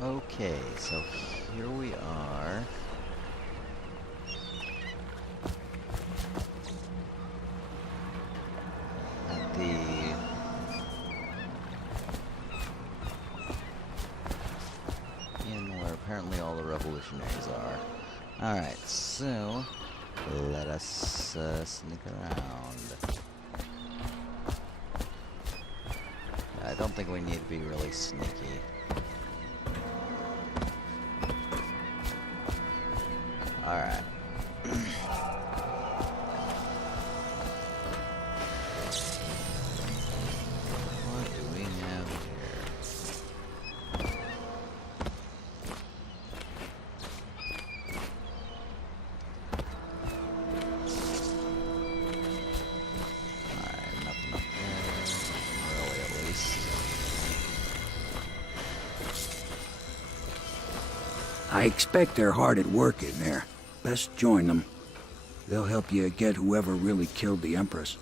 Okay, so here we are. At the inn where apparently all the revolutionaries are. Alright, so let us sneak around. I don't think we need to be really sneaky. Alright. What do we have here? Alright, nothing up there. Really, at least. I expect they're hard at work in there. Best join them. They'll help you get whoever really killed the Empress.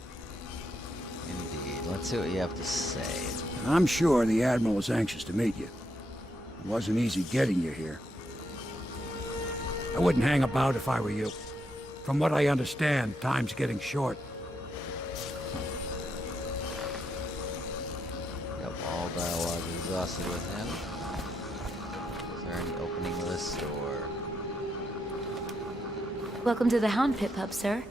Indeed. Let's see what you have to say. I'm sure the Admiral was anxious to meet you. It wasn't easy getting you here. I wouldn't hang about if I were you. From what I understand, time's getting short. Yep, all dialogue exhausted with him. Is there any opening to this door? Welcome to the Hound Pit Pub, sir.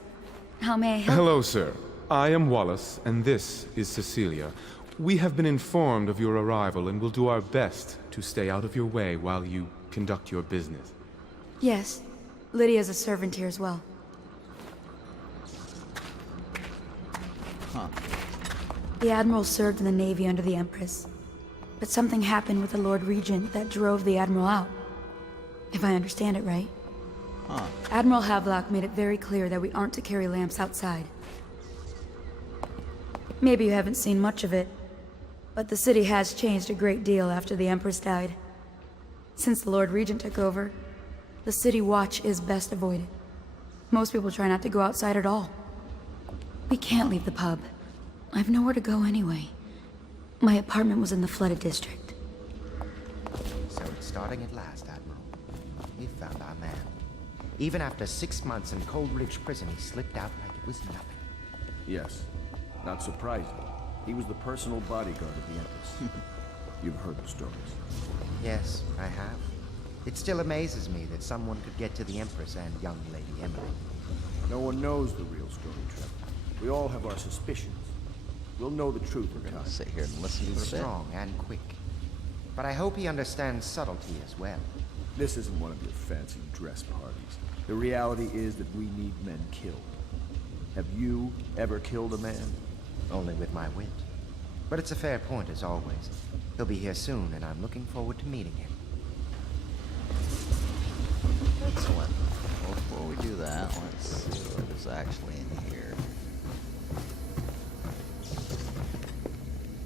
How may I help? Hello, sir. I am Wallace, and this is Cecilia. We have been informed of your arrival and will do our best to stay out of your way while you conduct your business. Yes. Lydia's a servant here as well. Huh. The Admiral served in the Navy under the Empress. But something happened with the Lord Regent that drove the Admiral out. If I understand it right. Huh. Admiral Havelock made it very clear that we aren't to carry lamps outside. Maybe you haven't seen much of it, but the city has changed a great deal after the Empress died. Since the Lord Regent took over, the city watch is best avoided. Most people try not to go outside at all. We can't leave the pub. I've nowhere to go anyway. My apartment was in the flooded district. So it's starting at last, Admiral. We found our man. Even after 6 months in Coldridge Prison, he slipped out like it was nothing. Yes. Not surprising. He was the personal bodyguard of the Empress. You've heard the stories. Yes, I have. It still amazes me that someone could get to the Empress and young Lady Emily. No one knows the real story, Trevor. We all have our suspicions. We'll know the truth in We're gonna time. sit here and listen He's for a bit. strong and quick. But I hope he understands subtlety as well. This isn't one of your fancy dress parties. The reality is that we need men killed. Have you ever killed a man? Only with my wit. But it's a fair point as always. He'll be here soon, and I'm looking forward to meeting him. Excellent. Well, before we do that, let's see what is actually in here.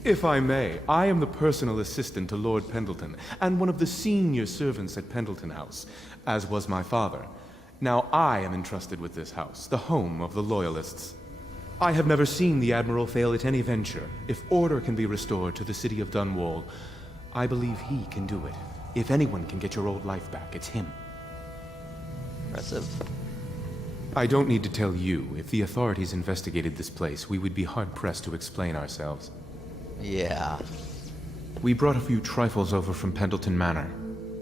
If I may, I am the personal assistant to Lord Pendleton, and one of the senior servants at Pendleton House, as was my father. Now I am entrusted with this house, the home of the Loyalists. I have never seen the Admiral fail at any venture. If order can be restored to the city of Dunwall, I believe he can do it. If anyone can get your old life back, it's him. Impressive. I don't need to tell you, if the authorities investigated this place, we would be hard-pressed to explain ourselves. Yeah. We brought a few trifles over from Pendleton Manor.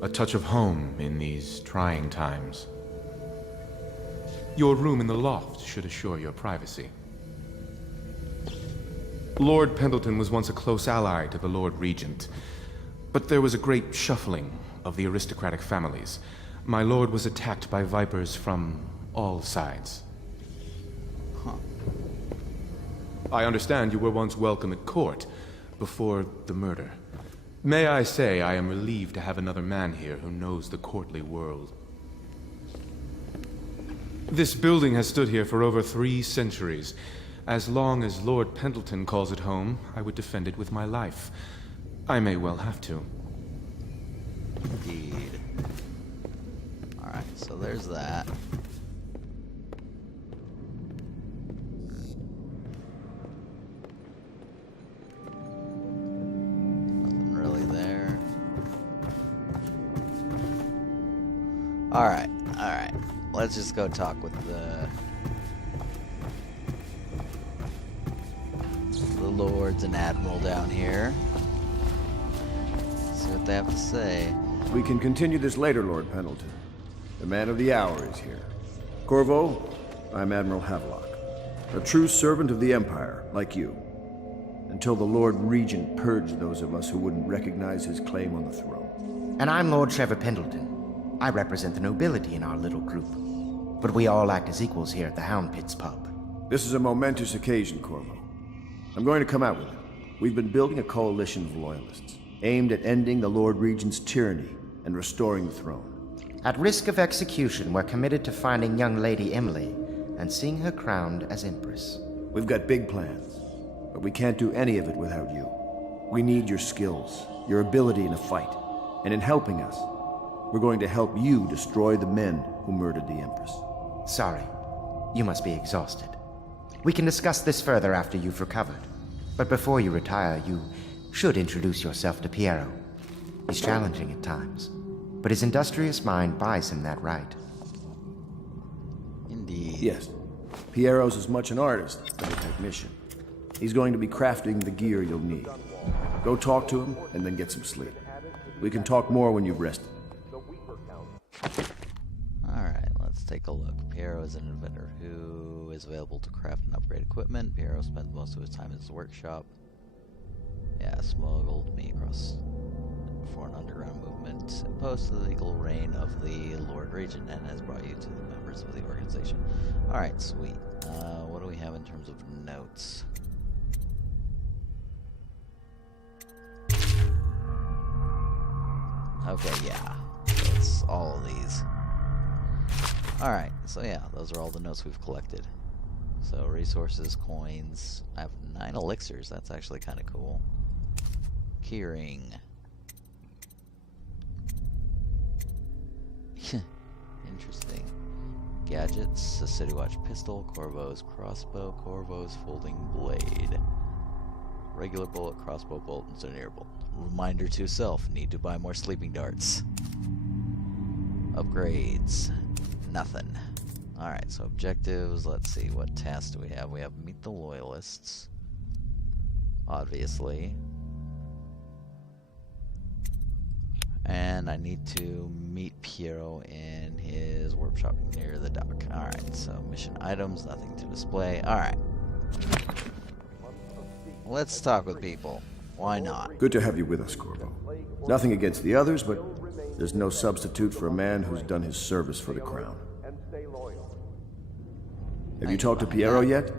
A touch of home in these trying times. Your room in the loft should assure your privacy. Lord Pendleton was once a close ally to the Lord Regent, but there was a great shuffling of the aristocratic families. My lord was attacked by vipers from all sides. Huh. I understand you were once welcome at court before the murder. May I say I am relieved to have another man here who knows the courtly world. This building has stood here for over 3 centuries. As long as Lord Pendleton calls it home, I would defend it with my life. I may well have to. Indeed. Alright, so there's that. Nothing really there. Alright, alright. Let's just go talk with the lords and admiral down here. See what they have to say. We can continue this later, Lord Pendleton. The man of the hour is here. Corvo, I'm Admiral Havelock. A true servant of the Empire, like you. Until the Lord Regent purged those of us who wouldn't recognize his claim on the throne. And I'm Lord Trevor Pendleton. I represent the nobility in our little group. But we all act as equals here at the Hound Pits pub. This is a momentous occasion, Corvo. I'm going to come out with it. We've been building a coalition of loyalists, aimed at ending the Lord Regent's tyranny and restoring the throne. At risk of execution, we're committed to finding young Lady Emily and seeing her crowned as Empress. We've got big plans, but we can't do any of it without you. We need your skills, your ability in a fight, and in helping us, we're going to help you destroy the men who murdered the Empress. Sorry, you must be exhausted. We can discuss this further after you've recovered. But before you retire, you should introduce yourself to Piero. He's challenging at times, but his industrious mind buys him that right. Indeed. Yes. Piero's as much an artist as a technician. He's going to be crafting the gear you'll need. Go talk to him, and then get some sleep. We can talk more when you've rested. Alright, let's take a look. Piero is an inventor who is available to craft and upgrade equipment. Piero spends most of his time in his workshop. Yeah, smuggled me across for an underground movement opposed to the legal reign of the Lord Regent and has brought you to the members of the organization. Alright, sweet. What do we have in terms of notes? Okay, yeah. So it's all of these. Alright, so yeah, those are all the notes we've collected. So resources, coins. I have 9 elixirs, that's actually kind of cool. Keyring. Interesting. Gadgets, a City Watch pistol, Corvo's crossbow, Corvo's folding blade. Regular bullet, crossbow bolt, and Zonier bolt. Reminder to self, need to buy more sleeping darts. Upgrades. Nothing. Alright, so objectives, let's see, what tasks do we have? We have meet the loyalists. Obviously. And I need to meet Piero in his workshop near the dock. Alright, so mission items, nothing to display. Alright. Let's talk with people. Why not? Good to have you with us, Corvo. Nothing against the others, but there's no substitute for a man who's done his service for the crown. Have you talked to Piero yet?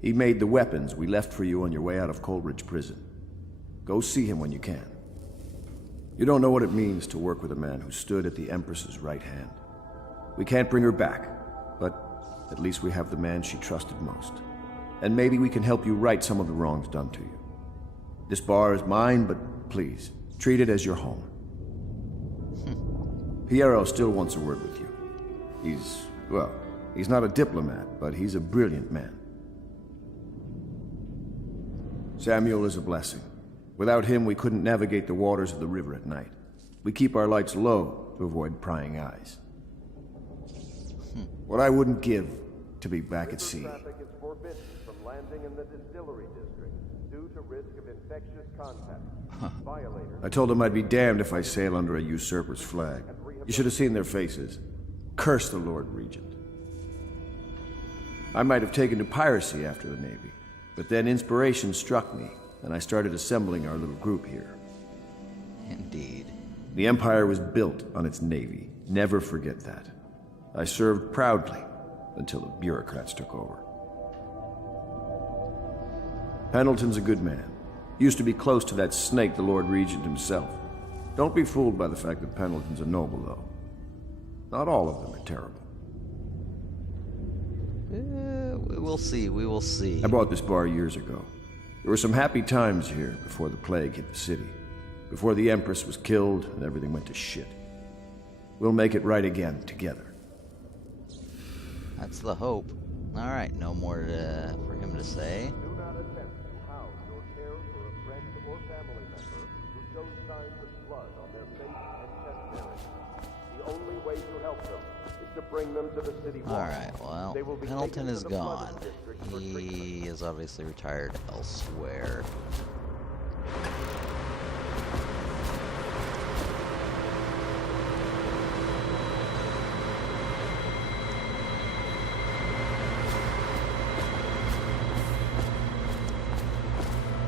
He made the weapons we left for you on your way out of Coleridge Prison. Go see him when you can. You don't know what it means to work with a man who stood at the Empress's right hand. We can't bring her back, but at least we have the man she trusted most. And maybe we can help you right some of the wrongs done to you. This bar is mine, but please, treat it as your home. Piero still wants a word with you. He's not a diplomat, but he's a brilliant man. Samuel is a blessing. Without him, we couldn't navigate the waters of the river at night. We keep our lights low to avoid prying eyes. What I wouldn't give to be back at sea. Traffic is forbidden from landing in the distillery district due to risk of infectious contact. Violators. I told them I'd be damned if I sail under a usurper's flag. You should have seen their faces. Curse the Lord Regent. I might have taken to piracy after the Navy, but then inspiration struck me, and I started assembling our little group here. Indeed. The Empire was built on its Navy. Never forget that. I served proudly until the bureaucrats took over. Pendleton's a good man. Used to be close to that snake, the Lord Regent himself. Don't be fooled by the fact that Pendleton's a noble, though. Not all of them are terrible. We will see, we will see. I bought this bar years ago. There were some happy times here before the plague hit the city. Before the Empress was killed and everything went to shit. We'll make it right again, together. That's the hope. Alright, no more for him to say. Do not attempt to house or care for a friend or family member who shows signs of blood on their face and chest area. The only way way to help them is to bring them to the city watch. Alright, well, They will be Pendleton taken is to the flooded gone. district for treatment. He is obviously retired elsewhere.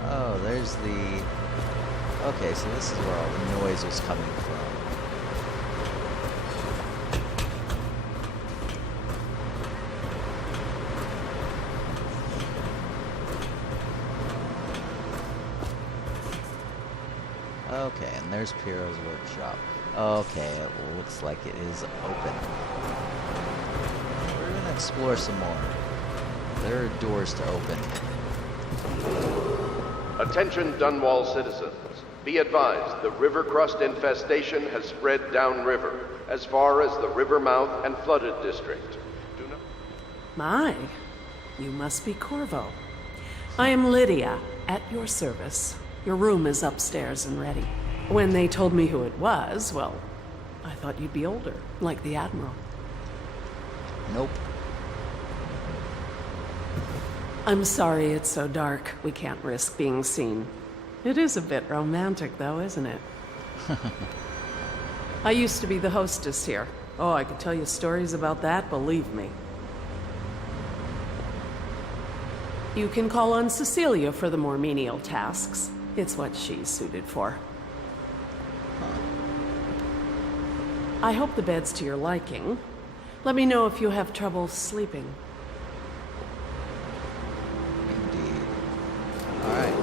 Oh, there's the... Okay, so this is where all the noise was coming from. Okay, and there's Piero's workshop. Okay, it looks like it is open. We're gonna explore some more. There are doors to open. Attention Dunwall citizens. Be advised, the river crust infestation has spread downriver, as far as the river mouth and flooded district. Do not... My, you must be Corvo. I am Lydia, at your service. Your room is upstairs and ready. When they told me who it was, well, I thought you'd be older, like the Admiral. Nope. I'm sorry it's so dark. We can't risk being seen. It is a bit romantic, though, isn't it? I used to be the hostess here. Oh, I could tell you stories about that, believe me. You can call on Cecilia for the more menial tasks. It's what she's suited for. I hope the bed's to your liking. Let me know if you have trouble sleeping. Indeed. Alright.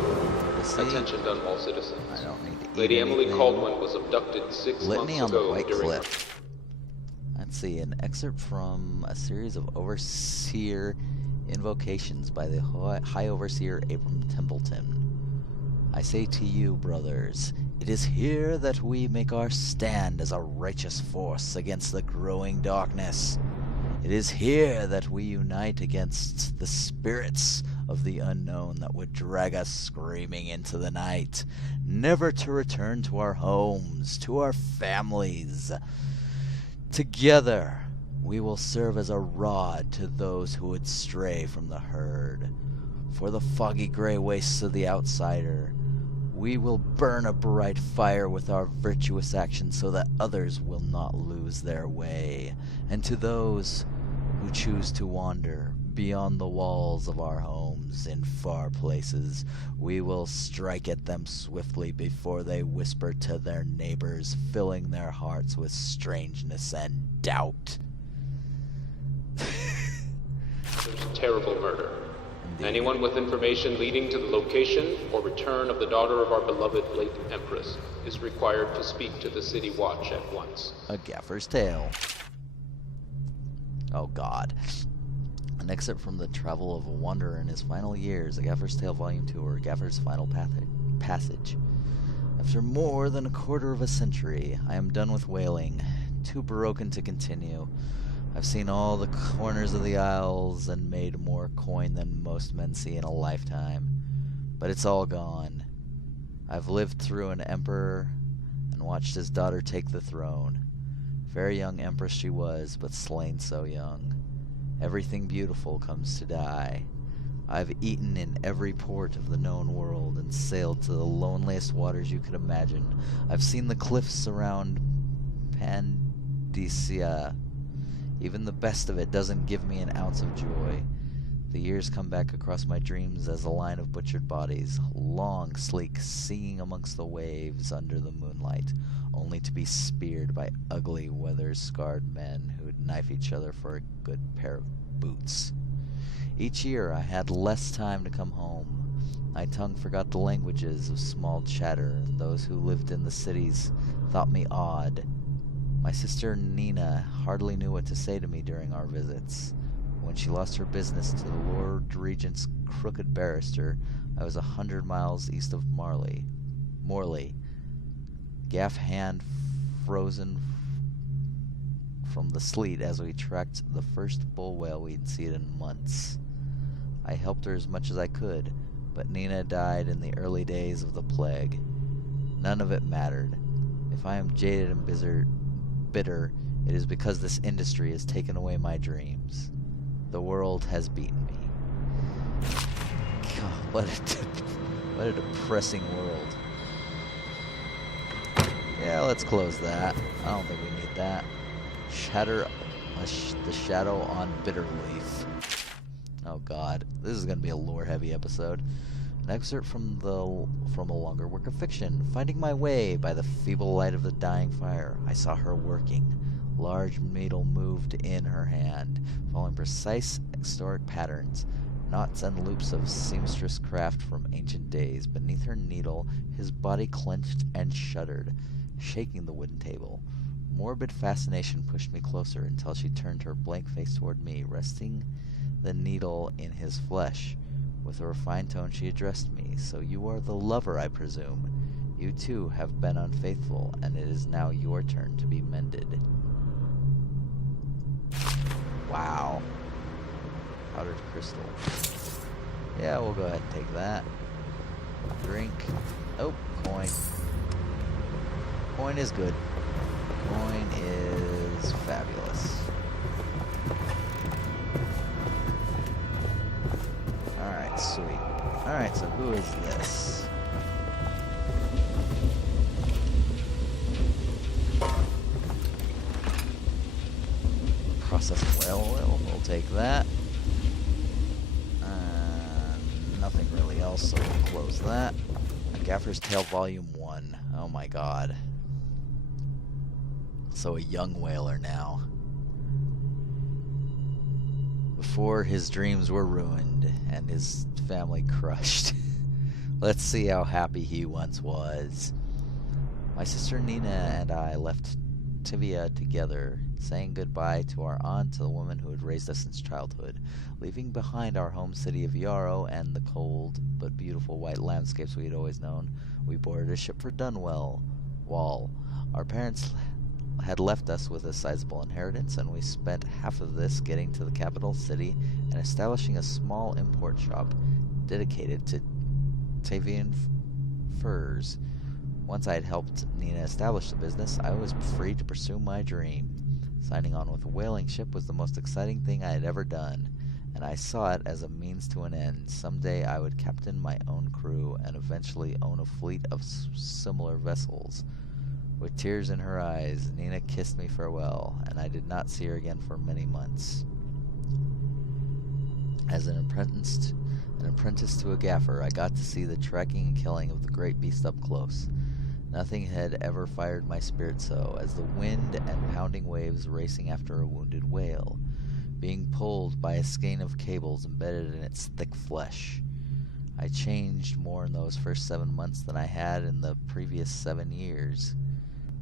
Attention Dunwall citizens. I don't need to eat Lady Emily anything. Caldwin was abducted 6 Litany months on the ago White during Cliff. Let's see, an excerpt from a series of Overseer invocations by the High Overseer Abram Templeton. I say to you, brothers, it is here that we make our stand as a righteous force against the growing darkness. It is here that we unite against the spirits of the unknown that would drag us screaming into the night, never to return to our homes, to our families. Together, we will serve as a rod to those who would stray from the herd. For the foggy gray wastes of the outsider, we will burn a bright fire with our virtuous actions so that others will not lose their way. And to those who choose to wander beyond the walls of our homes in far places, we will strike at them swiftly before they whisper to their neighbors, filling their hearts with strangeness and doubt. There's terrible murder. Anyone with information leading to the location or return of the daughter of our beloved late Empress is required to speak to the City Watch at once. A Gaffer's Tale. Oh God. An excerpt from the Travel of a Wanderer in His Final Years, A Gaffer's Tale Volume 2, or Gaffer's Final Passage. After more than a quarter of a century, I am done with whaling, too broken to continue. I've seen all the corners of the Isles and made more coin than most men see in a lifetime. But it's all gone. I've lived through an emperor and watched his daughter take the throne. Very young empress she was, but slain so young. Everything beautiful comes to die. I've eaten in every port of the known world and sailed to the loneliest waters you could imagine. I've seen the cliffs around Pandysia. Even the best of it doesn't give me an ounce of joy. The years come back across my dreams as a line of butchered bodies, long, sleek, singing amongst the waves under the moonlight, only to be speared by ugly, weather-scarred men who would knife each other for a good pair of boots. Each year I had less time to come home. My tongue forgot the languages of small chatter, and those who lived in the cities thought me odd. My sister Nina hardly knew what to say to me during our visits. When she lost her business to the Lord Regent's crooked barrister, I was 100 miles east of Morley. Gaff hand frozen from the sleet as we tracked the first bull whale we'd seen in months. I helped her as much as I could, but Nina died in the early days of the plague. None of it mattered. If I am jaded and bitter, It is because this industry has taken away my dreams. The world has beaten me. God, what a depressing world. Yeah, let's close that. I don't think we need that. The shadow on Bitterleaf. Oh God, this is gonna be a lore-heavy episode. An excerpt from a longer work of fiction. Finding my way by the feeble light of the dying fire, I saw her working. Large needle moved in her hand, following precise, historic patterns, knots and loops of seamstress craft from ancient days. Beneath her needle, his body clenched and shuddered, shaking the wooden table. Morbid fascination pushed me closer until she turned her blank face toward me, resting the needle in his flesh. With a refined tone she addressed me. So you are the lover, I presume. You too have been unfaithful, and it is now your turn to be mended. Wow. Powdered crystal. Yeah, we'll go ahead and take that. Drink. Oh, coin. Coin is good. Coin is fabulous. Alright, sweet. Alright, so who is this? Processed whale oil. We'll take that. Nothing really else, so we'll close that. Gaffer's Tale Volume 1. Oh my god. So a young whaler now. Before his dreams were ruined and his family crushed. Let's see how happy he once was. My sister Nina and I left Tivia together, saying goodbye to our aunt, the woman who had raised us since childhood. Leaving behind our home city of Yarrow and the cold but beautiful white landscapes we had always known, we boarded a ship for Dunwell. Our parents had left us with a sizable inheritance, and we spent half of this getting to the capital city and establishing a small import shop dedicated to Tavian furs. Once I had helped Nina establish the business, I was free to pursue my dream. Signing on with a whaling ship was the most exciting thing I had ever done, and I saw it as a means to an end. Someday I would captain my own crew and eventually own a fleet of similar vessels. With tears in her eyes, Nina kissed me farewell, and I did not see her again for many months. As an apprentice to a gaffer, I got to see the tracking and killing of the great beast up close. Nothing had ever fired my spirit so as the wind and pounding waves racing after a wounded whale, being pulled by a skein of cables embedded in its thick flesh. I changed more in those first 7 months than I had in the previous 7 years.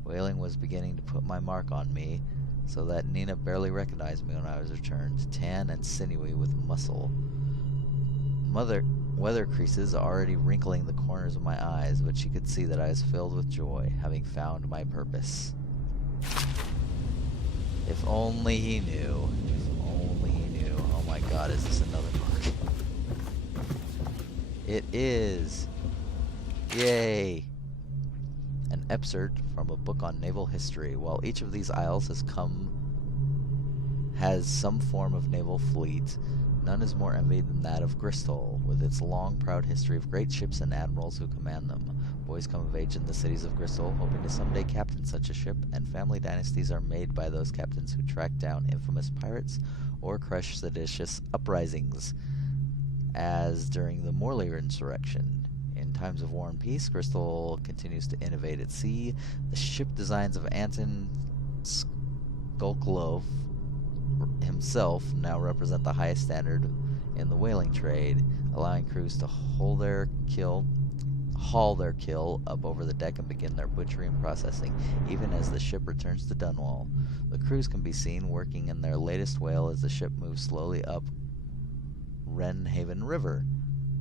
Whaling was beginning to put my mark on me, so that Nina barely recognized me when I was returned, tan and sinewy with muscle. Weather creases already wrinkling the corners of my eyes, but she could see that I was filled with joy, having found my purpose. If only he knew. If only he knew. Oh my god, is this another book? It is! Yay! An excerpt from a book on naval history. While each of these isles has some form of naval fleet, none is more envied than that of Gristol, with its long, proud history of great ships and admirals who command them. Boys come of age in the cities of Gristol, hoping to someday captain such a ship, and family dynasties are made by those captains who track down infamous pirates or crush seditious uprisings, as during the Morley insurrection. In times of war and peace, Gristol continues to innovate at sea. The ship designs of Anton Skolkolov himself now represent the highest standard in the whaling trade, allowing crews to haul their kill up over the deck and begin their butchery and processing, even as the ship returns to Dunwall. The crews can be seen working in their latest whale as the ship moves slowly up Wrenhaven River,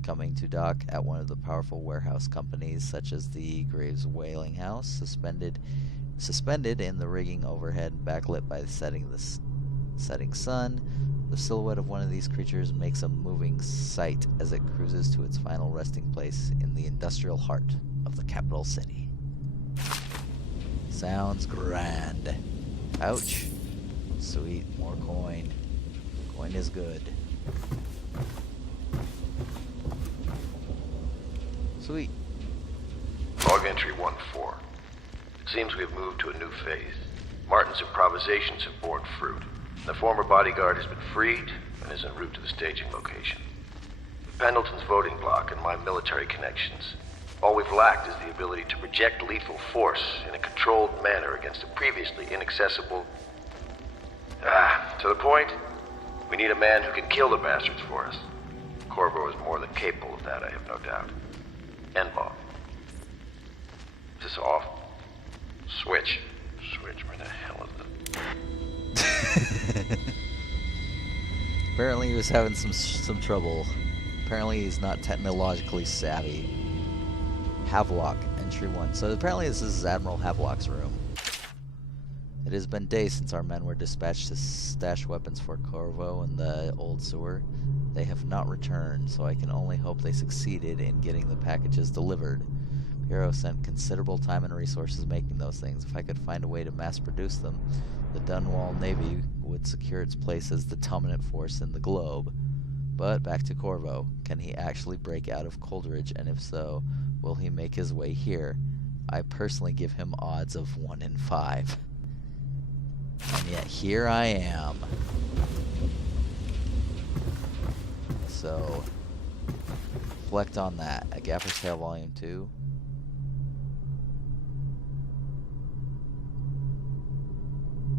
coming to dock at one of the powerful warehouse companies such as the Graves Whaling House, suspended in the rigging overhead and backlit by the setting sun. The silhouette of one of these creatures makes a moving sight as it cruises to its final resting place in the industrial heart of the capital city. Sounds grand. Ouch. Sweet, more coin. Coin is good. Sweet. Log entry 1-4. It seems we have moved to a new phase. Martin's improvisations have borne fruit. The former bodyguard has been freed and is en route to the staging location. With Pendleton's voting block and my military connections, all we've lacked is the ability to project lethal force in a controlled manner against a previously inaccessible... to the point, we need a man who can kill the bastards for us. Corvo is more than capable of that, I have no doubt. N-bomb. Is this off? Switch. Switch, where the hell is it? Apparently he was having some trouble. Apparently he's not technologically savvy. Havelock, entry 1. So apparently this is Admiral Havelock's room. It has been days since our men were dispatched to stash weapons for Corvo in the old sewer. They have not returned, so I can only hope they succeeded in getting the packages delivered. Piero spent considerable time and resources making those things. If I could find a way to mass produce them, the Dunwall Navy would secure its place as the dominant force in the globe. But back to Corvo. Can he actually break out of Coldridge, and if so, will he make his way here? I personally give him odds of 1 in 5. And yet here I am. So, reflect on that. A Gaffer's Tale Volume 2.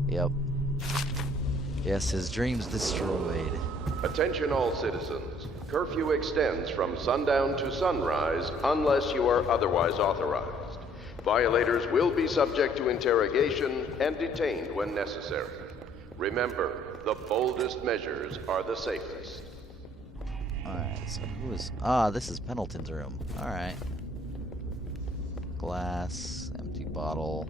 Yep. Yes, his dream's destroyed. Attention all citizens. Curfew extends from sundown to sunrise unless you are otherwise authorized. Violators will be subject to interrogation and detained when necessary. Remember, the boldest measures are the safest. Alright, so who is... this is Pendleton's room. Alright. Glass, empty bottle.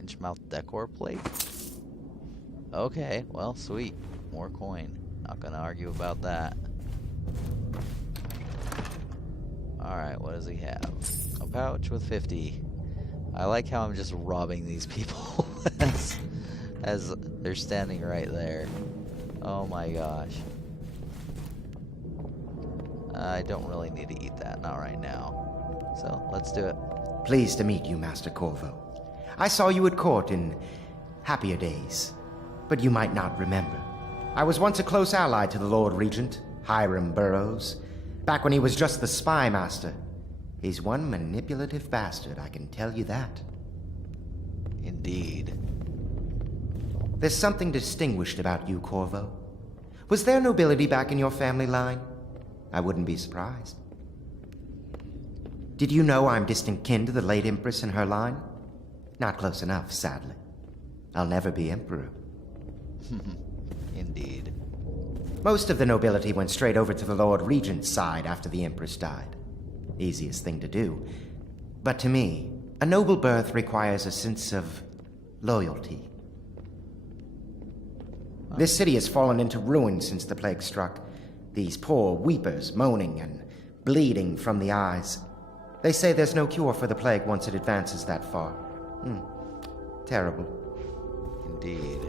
Inchmouth decor plate? Okay, well, sweet. More coin. Not gonna argue about that. Alright, what does he have? A pouch with 50. I like how I'm just robbing these people as they're standing right there. Oh my gosh. I don't really need to eat that, not right now. So, let's do it. Pleased to meet you, Master Corvo. I saw you at court in happier days, but you might not remember. I was once a close ally to the Lord Regent, Hiram Burroughs, back when he was just the spy master. He's one manipulative bastard, I can tell you that. Indeed. There's something distinguished about you, Corvo. Was there nobility back in your family line? I wouldn't be surprised. Did you know I'm distant kin to the late Empress and her line? Not close enough, sadly. I'll never be emperor. Indeed. Most of the nobility went straight over to the Lord Regent's side after the Empress died. Easiest thing to do. But to me, a noble birth requires a sense of loyalty. This city has fallen into ruin since the plague struck. These poor weepers moaning and bleeding from the eyes. They say there's no cure for the plague once it advances that far. Terrible. Indeed.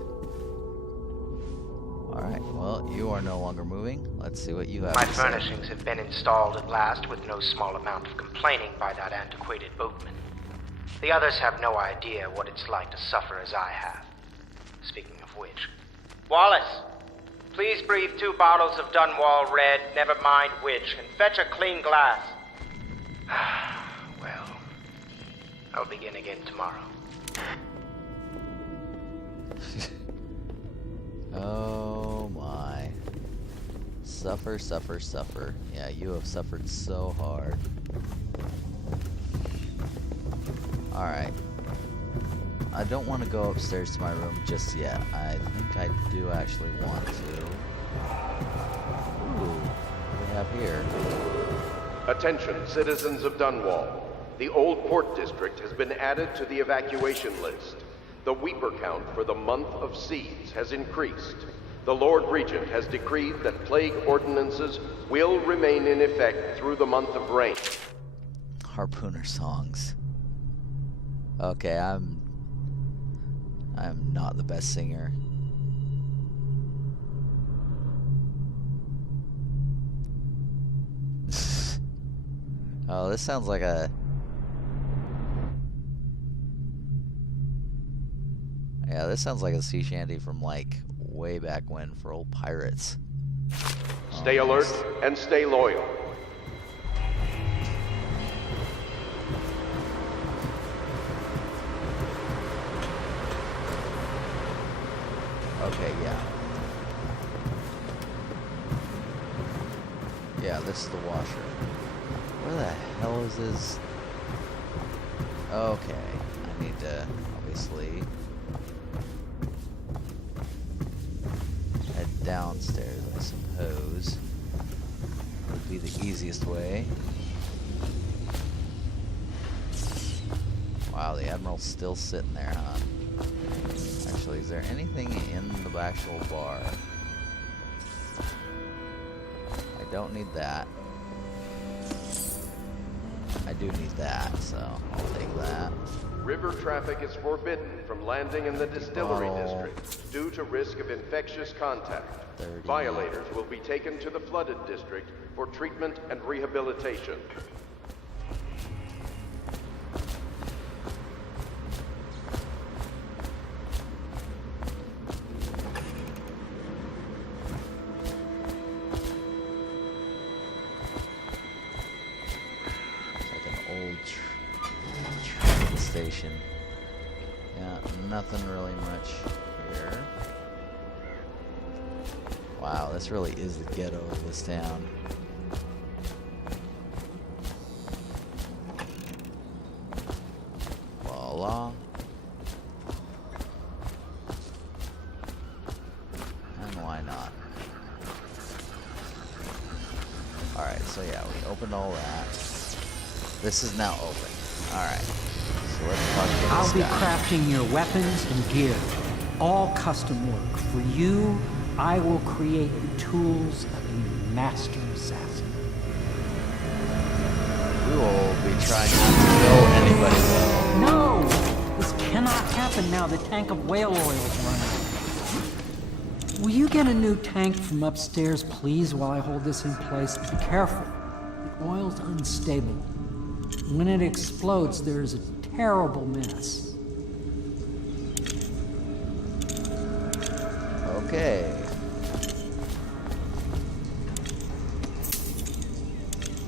Alright, well, you are no longer moving. Let's see what you have My to say. furnishings have been installed at last with no small amount of complaining by that antiquated boatman. The others have no idea what it's like to suffer as I have. Speaking of which... Wallace! Please breathe 2 bottles of Dunwall Red, never mind which, and fetch a clean glass. Well, I'll begin again tomorrow. Oh my. Suffer, suffer, suffer. Yeah, you have suffered so hard. Alright. I don't want to go upstairs to my room just yet. I think I do actually want to. Ooh, what do we have here? Attention, citizens of Dunwall. The Old Port District has been added to the evacuation list. The Weeper count for the month of siege has increased. The Lord Regent has decreed that plague ordinances will remain in effect through the month of rain. Harpooner songs. Okay, I'm not the best singer. Oh, this sounds like a... Yeah, this sounds like a sea shanty from, like, way back when for old pirates. Stay alert and stay loyal. Okay, yeah. Yeah, this is the washer. Where the hell is this? Okay, I need to, obviously, head downstairs, I suppose. Would be the easiest way. Wow, the Admiral's still sitting there, huh? Actually, is there anything in the actual bar? I don't need that. I do need that, so I'll take that. River traffic is forbidden from landing in the distillery district due to risk of infectious contact. 30. Violators will be taken to the flooded district for treatment and rehabilitation. Station. Yeah, nothing really much here. Wow, this really is the ghetto of this town. Voila. And why not? Alright, so yeah, we opened all that. This is now open. Alright. So let's talk to this I'll be guy. crafting your weapons and gear. All custom work. For you, I will create the tools of a master assassin. We will be trying not to kill anybody though. No! This cannot happen now the tank of whale oil is running. Will you get a new tank from upstairs, please, while I hold this in place? Be careful. The oil's unstable. When it explodes, there's a terrible mess. Okay.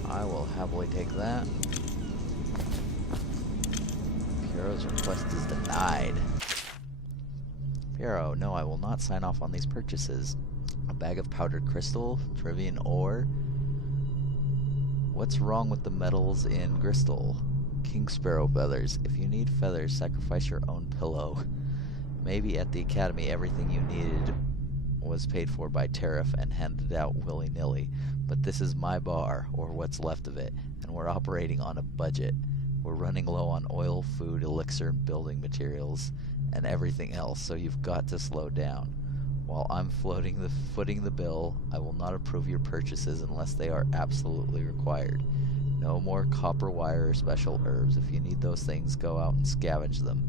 I will happily take that. Piero's request is denied. Piero, no, I will not sign off on these purchases. A bag of powdered crystal, Trivian ore. What's wrong with the metals in Crystal? King Sparrow feathers. If you need feathers, sacrifice your own pillow. Maybe at the academy everything you needed was paid for by tariff and handed out willy-nilly. But this is my bar, or what's left of it, and we're operating on a budget. We're running low on oil, food, elixir, building materials, and everything else, so you've got to slow down. While I'm footing the bill, I will not approve your purchases unless they are absolutely required. No more copper wire or special herbs. If you need those things, go out and scavenge them.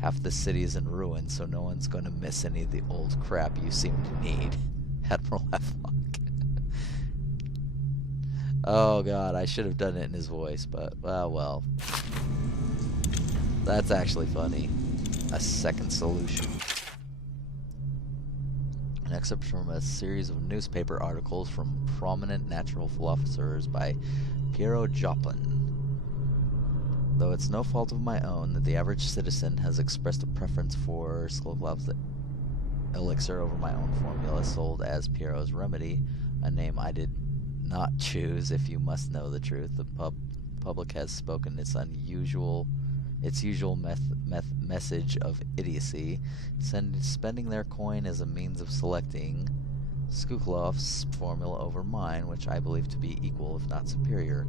Half the city is in ruins, so no one's going to miss any of the old crap you seem to need. Admiral Havelock. Oh god, I should have done it in his voice, but, well. That's actually funny. A second solution. An excerpt from a series of newspaper articles from prominent natural philosophers by Piero Joplin. Though it's no fault of my own that the average citizen has expressed a preference for Skullclav's elixir over my own formula sold as Piero's remedy, a name I did not choose if you must know the truth. The public has spoken its usual message of idiocy, spending their coin as a means of selecting Skullclav's formula over mine, which I believe to be equal if not superior.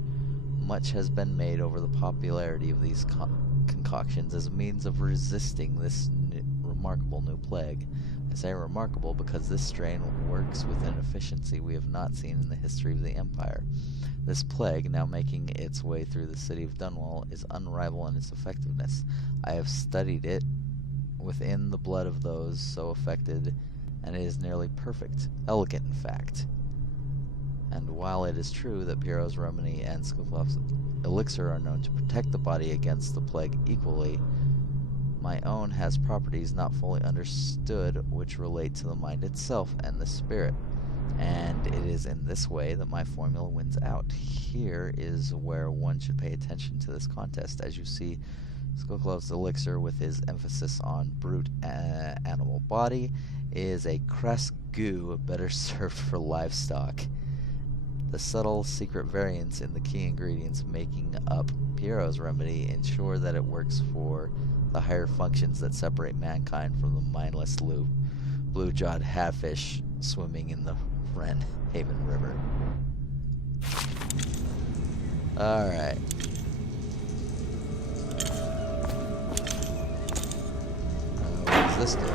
Much has been made over the popularity of these concoctions as a means of resisting this remarkable new plague. I say remarkable because this strain works with an efficiency we have not seen in the history of the Empire. This plague, now making its way through the city of Dunwall, is unrivaled in its effectiveness. I have studied it within the blood of those so affected, and it is nearly perfect, elegant in fact. And while it is true that Piero's remedy and Skokov's elixir are known to protect the body against the plague equally, my own has properties not fully understood which relate to the mind itself and the spirit. And it is in this way that my formula wins out. Here is where one should pay attention to this contest. As you see, Skokov's elixir, with his emphasis on brute animal body, is a crass goo better served for livestock. The subtle secret variants in the key ingredients making up Piero's remedy ensure that it works for the higher functions that separate mankind from the mindless blue-jawed hatfish swimming in the Wren Haven River. Alright. What does this do?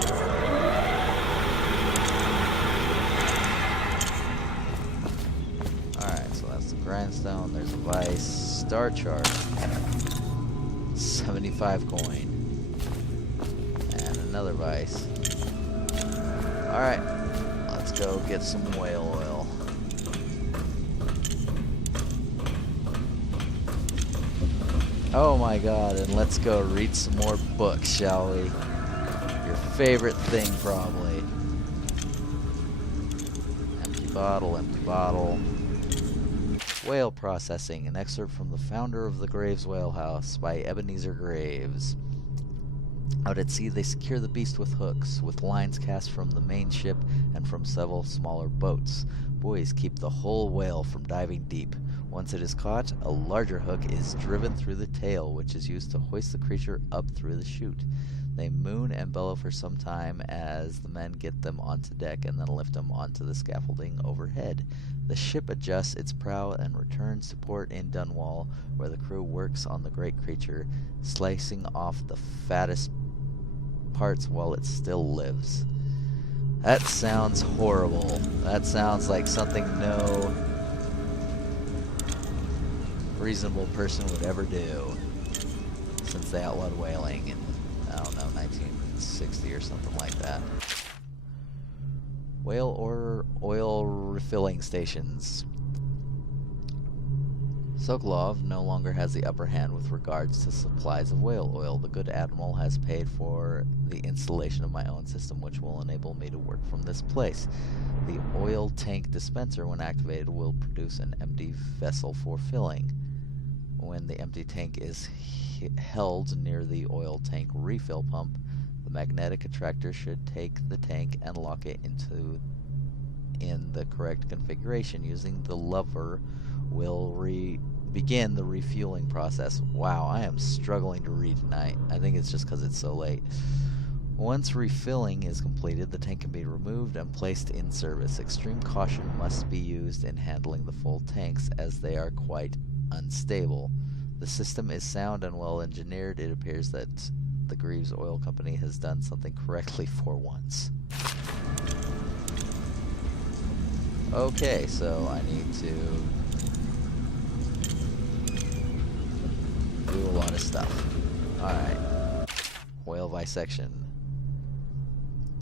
Alright, so that's the grindstone. There's a vice. Star chart. 75 coin. And another vice. Alright. Let's go get some whale oil. Oh my god, and let's go read some more books, shall we? Your favorite thing, probably. Empty bottle, empty bottle. Whale Processing, an excerpt from The Founder of the Graves Whale House by Ebenezer Graves. Out at sea, they secure the beast with hooks, with lines cast from the main ship and from several smaller boats. Buoys keep the whole whale from diving deep. Once it is caught, a larger hook is driven through the tail, which is used to hoist the creature up through the chute. They moon and bellow for some time as the men get them onto deck and then lift them onto the scaffolding overhead. The ship adjusts its prow and returns to port in Dunwall, where the crew works on the great creature, slicing off the fattest parts while it still lives. That sounds horrible. That sounds like something no reasonable person would ever do, since they outlawed whaling in, I don't know, 1960 or something like that. Whale or oil refilling stations. Sokolov no longer has the upper hand with regards to supplies of whale oil. The good admiral has paid for the installation of my own system, which will enable me to work from this place. The oil tank dispenser, when activated, will produce an empty vessel for filling. When the empty tank is held near the oil tank refill pump, the magnetic attractor should take the tank and lock it in the correct configuration. Using the lever will begin the refueling process. Wow, I am struggling to read tonight. I think it's just because it's so late. Once refilling is completed, the tank can be removed and placed in service. Extreme caution must be used in handling the full tanks, as they are quite unstable. The system is sound and well engineered. It appears that the Greaves Oil Company has done something correctly for once. Okay, so I need to do a lot of stuff. Alright. Whale visection.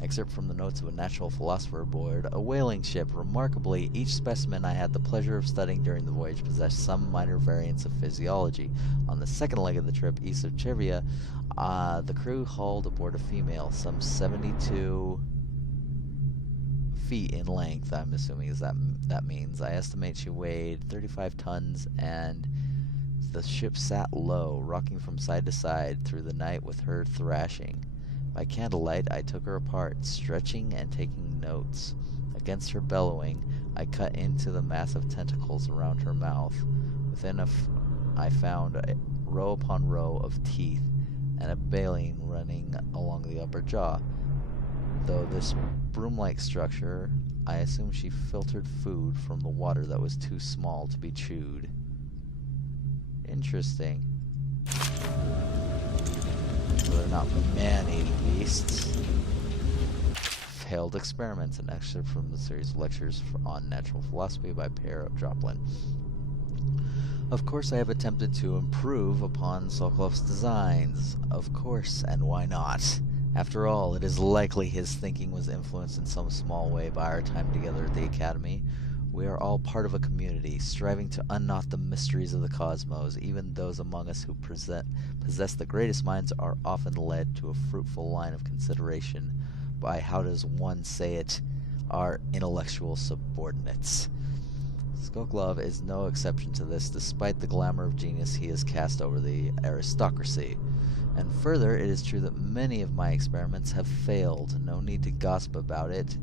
Excerpt from the notes of a natural philosopher aboard a whaling ship. Remarkably, each specimen I had the pleasure of studying during the voyage possessed some minor variants of physiology. On the second leg of the trip, east of Chevia, the crew hauled aboard a female, some 72 feet in length, I'm assuming that means. I estimate she weighed 35 tons, and the ship sat low, rocking from side to side through the night with her thrashing. By candlelight, I took her apart, stretching and taking notes. Against her bellowing, I cut into the massive tentacles around her mouth. Within I found row upon row of teeth, and a baleen running along the upper jaw. Though this broom-like structure, I assume she filtered food from the water that was too small to be chewed. Interesting. So they're not man-eating beasts. Failed Experiments, an excerpt from the series of lectures on natural philosophy by Pierre Joplin. Of course, I have attempted to improve upon Sokolov's designs. Of course, and why not? After all, it is likely his thinking was influenced in some small way by our time together at the Academy. We are all part of a community, striving to unknot the mysteries of the cosmos. Even those among us who possess the greatest minds are often led to a fruitful line of consideration by, how does one say it, our intellectual subordinates. Sokolov is no exception to this, despite the glamour of genius he has cast over the aristocracy. And further, it is true that many of my experiments have failed. No need to gossip about it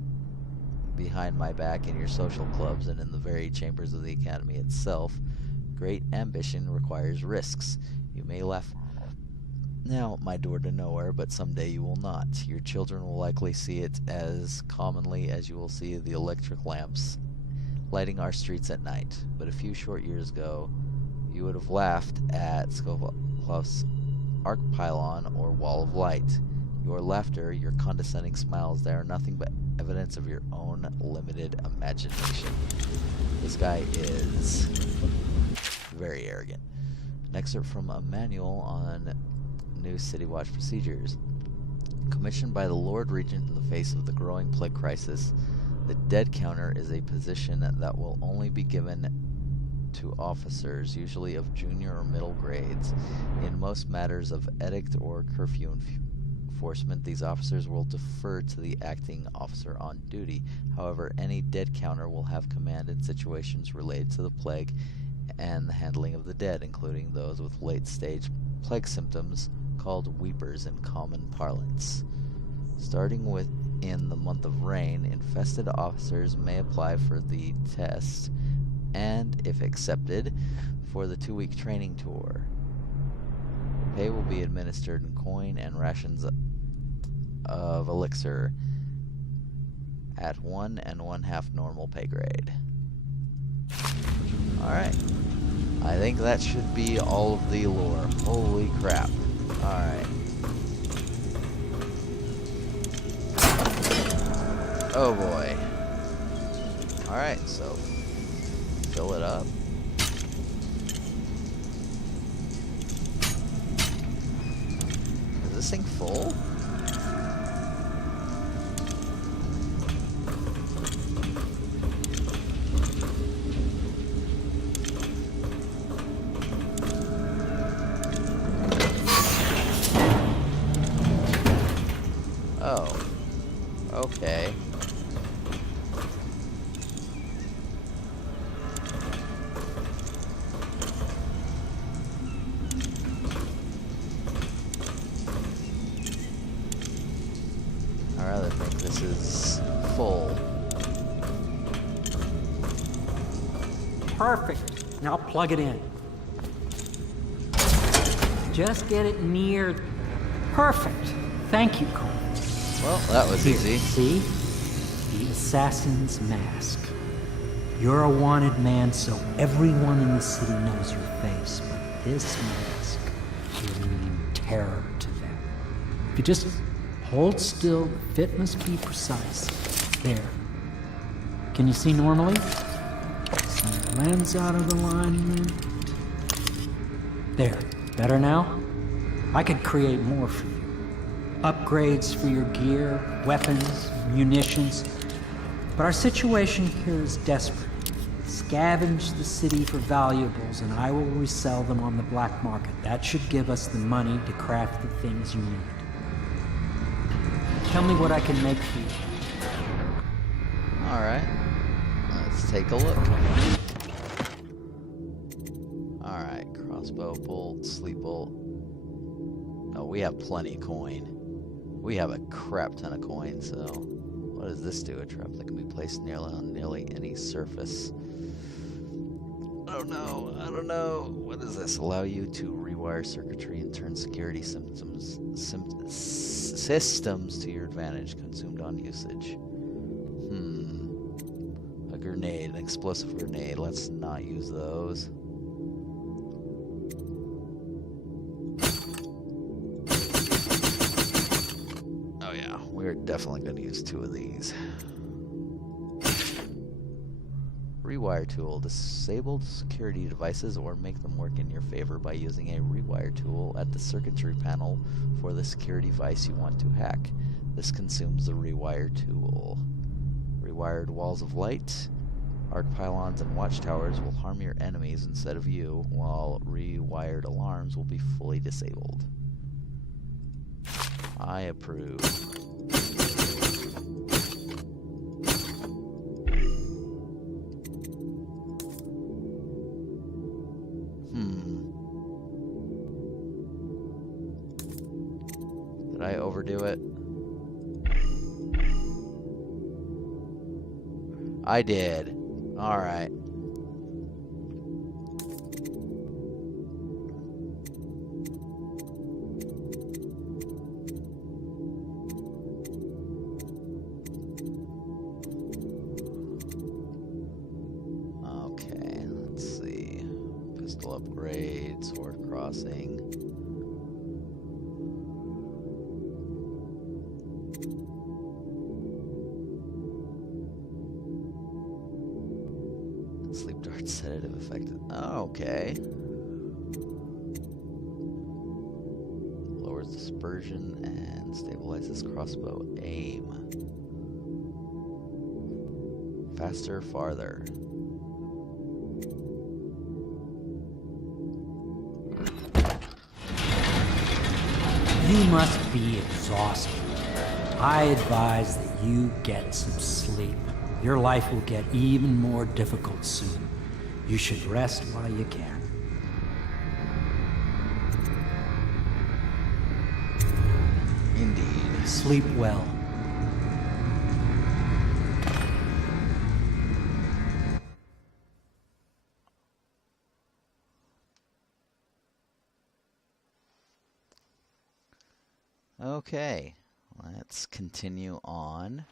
behind my back in your social clubs and in the very chambers of the Academy itself. Great ambition requires risks. You may laugh now at my door to nowhere, but someday you will not. Your children will likely see it as commonly as you will see the electric lamps lighting our streets at night. But a few short years ago, you would have laughed at Sokolov's arc pylon or wall of light. Your laughter, your condescending smiles, they are nothing but evidence of your own limited imagination. This guy is very arrogant. An excerpt from a manual on new City Watch procedures. Commissioned by the Lord Regent in the face of the growing plague crisis, the dead counter is a position that will only be given to officers, usually of junior or middle grades. In most matters of edict or curfew enforcement, these officers will defer to the acting officer on duty. However, any dead counter will have command in situations related to the plague and the handling of the dead, including those with late-stage plague symptoms called weepers in common parlance. Starting within the month of rain, infested officers may apply for the test and, if accepted, for the 2-week training tour. Pay will be administered in coin and rations of elixir at 1 1/2 normal pay grade. Alright. I think that should be all of the lore. Holy crap. Alright. Oh boy. Alright, so fill it up. Is this thing full? Oh. Okay. I rather think this is full. Perfect. Now plug it in. Just get it near. Perfect. Thank you, Cole. Well, that was easy. See? The assassin's mask. You're a wanted man, so everyone in the city knows your face, but this mask will mean terror to them. If you just hold still, the fit must be precise. There. Can you see normally? Some lens out of alignment. There. Better now? I could create more for you. Upgrades for your gear, weapons, munitions. But our situation here is desperate. Scavenge the city for valuables, and I will resell them on the black market. That should give us the money to craft the things you need. Tell me what I can make for you. Alright. Let's take a look. Alright, crossbow bolt, sleep bolt. Oh, we have plenty of coin. We have a crap ton of coin, so what does this do? A trap that can be placed on nearly any surface. I don't know. What does this? Allow you to rewire circuitry and turn security systems to your advantage, consumed on usage. A grenade, an explosive grenade. Let's not use those. We're definitely going to use 2 of these. Rewire tool. Disable security devices or make them work in your favor by using a rewire tool at the circuitry panel for the security device you want to hack. This consumes the rewire tool. Rewired walls of light, arc pylons, and watchtowers will harm your enemies instead of you, while rewired alarms will be fully disabled. I approve. Did I overdo it? I did. Alright. Okay, let's see. Pistol upgrade, sword crossing. Sleep dart sedative effective. Oh, okay. Lowers dispersion and stabilizes crossbow aim. Faster, farther. You must be exhausted. I advise that you get some sleep. Your life will get even more difficult soon. You should rest while you can. Indeed. Sleep well. Okay, let's continue on.